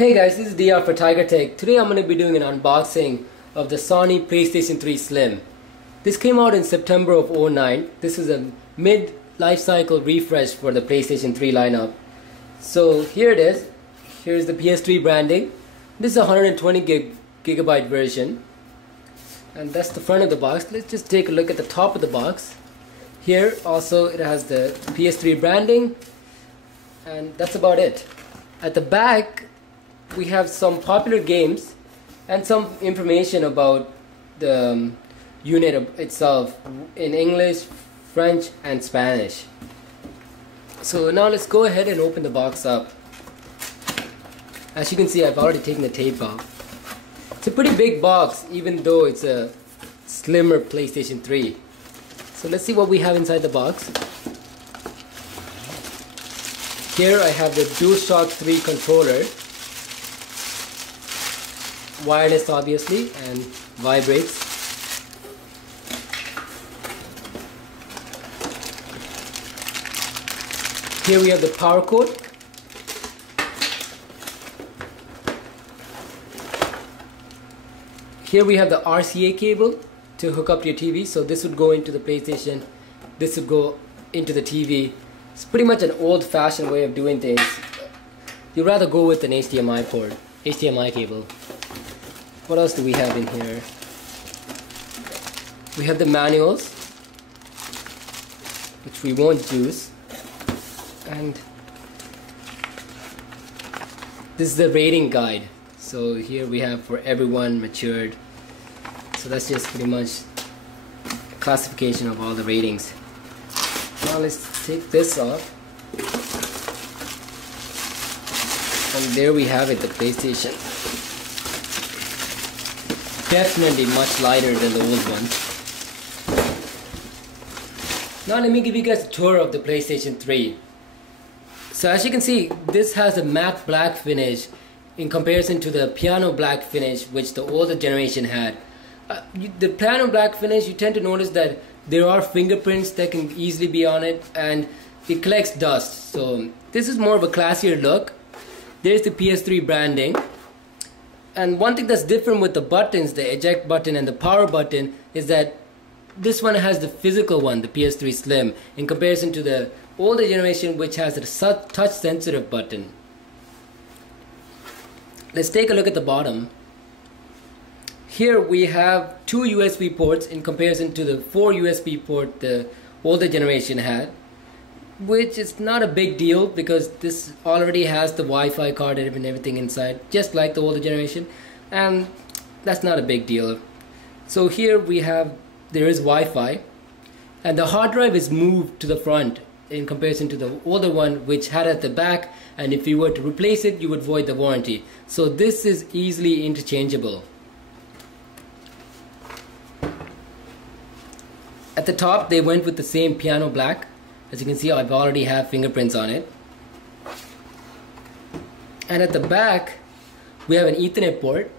Hey guys, this is DR for TigerTek. Today I'm going to be doing an unboxing of the Sony PlayStation 3 Slim. This came out in September of 2009. This is a mid-life cycle refresh for the PlayStation 3 lineup. So here it is. Here's the PS3 branding. This is a 120 gigabyte version. And that's the front of the box. Let's just take a look at the top of the box. Here also it has the PS3 branding. And that's about it. At the back we have some popular games and some information about the unit itself in English, French and Spanish. So now let's go ahead and open the box up. As you can see, I've already taken the tape off. It's a pretty big box even though it's a slimmer PlayStation 3. So let's see what we have inside the box. Here I have the DualShock 3 controller. Wireless obviously, and vibrates. Here we have the power cord. Here we have the RCA cable to hook up to your TV. So this would go into the PlayStation, this would go into the TV. It's pretty much an old-fashioned way of doing things. You'd rather go with an HDMI cable. What else do we have in here? We have the manuals, which we won't use, and this is the rating guide. So here we have for everyone matured. So that's just pretty much a classification of all the ratings. Now let's take this off. And there we have it, the PlayStation. Definitely much lighter than the old one. Now let me give you guys a tour of the PlayStation 3. So as you can see, this has a matte black finish in comparison to the piano black finish which the older generation had. The piano black finish, you tend to notice that there are fingerprints that can easily be on it and it collects dust. So this is more of a classier look. There's the PS3 branding. And one thing that's different with the buttons, the eject button and the power button, is that this one has the physical one, the PS3 Slim, in comparison to the older generation which has a touch sensitive button. Let's take a look at the bottom. Here we have 2 USB ports in comparison to the 4 USB port the older generation had, which is not a big deal because this already has the Wi-Fi card and everything inside, just like the older generation, and that's not a big deal. So here there is Wi-Fi, and the hard drive is moved to the front in comparison to the older one which had at the back, and if you were to replace it you would void the warranty. So this is easily interchangeable. At the top they went with the same piano black. As you can see, I've already have fingerprints on it. And at the back, we have an Ethernet port,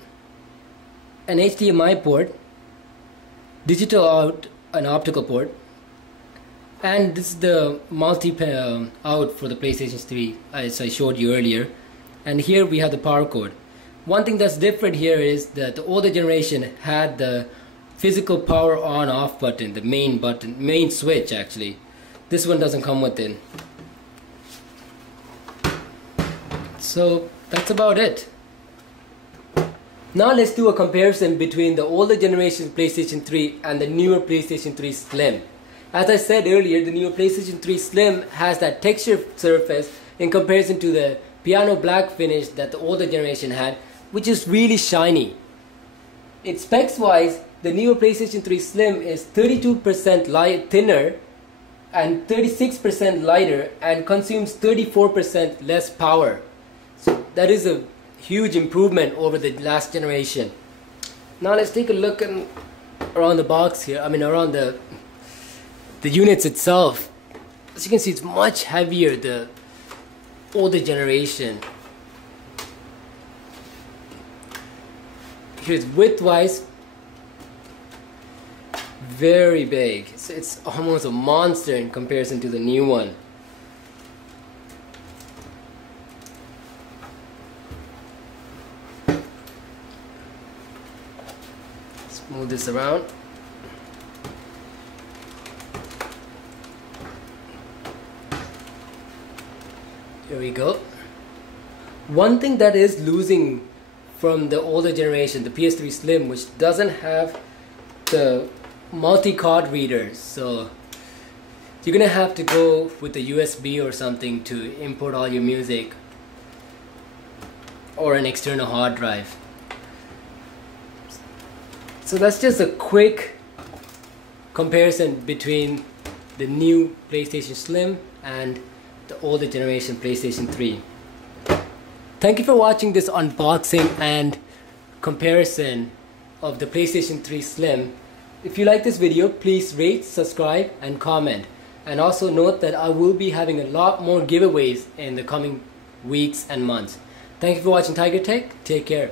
an HDMI port, digital out, an optical port, and this is the out for the PlayStation 3 as I showed you earlier. And here we have the power cord. One thing that's different here is that the older generation had the physical power on off button, the main switch actually. This one doesn't come with it. So that's about it. Now let's do a comparison between the older generation PlayStation 3 and the newer PlayStation 3 Slim. As I said earlier, the newer PlayStation 3 Slim has that texture surface in comparison to the piano black finish that the older generation had, which is really shiny. In specs wise, the newer PlayStation 3 Slim is 32% thinner and 36% lighter and consumes 34% less power. So that is a huge improvement over the last generation. Now let's take a look around the box here, around the units itself. As you can see, it's much heavier, the older generation. Here's width-wise, very big. It's almost a monster in comparison to the new one. move this around. Here we go. One thing that is losing from the older generation, the PS3 Slim, which doesn't have the multi-card readers, so you're gonna have to go with the USB or something to import all your music, or an external hard drive. So that's just a quick comparison between the new PlayStation Slim and the older generation PlayStation 3. Thank you for watching this unboxing and comparison of the PlayStation 3 Slim. If you like this video, please rate, subscribe and comment. And also note that I will be having a lot more giveaways in the coming weeks and months. Thank you for watching TigerTek. Take care.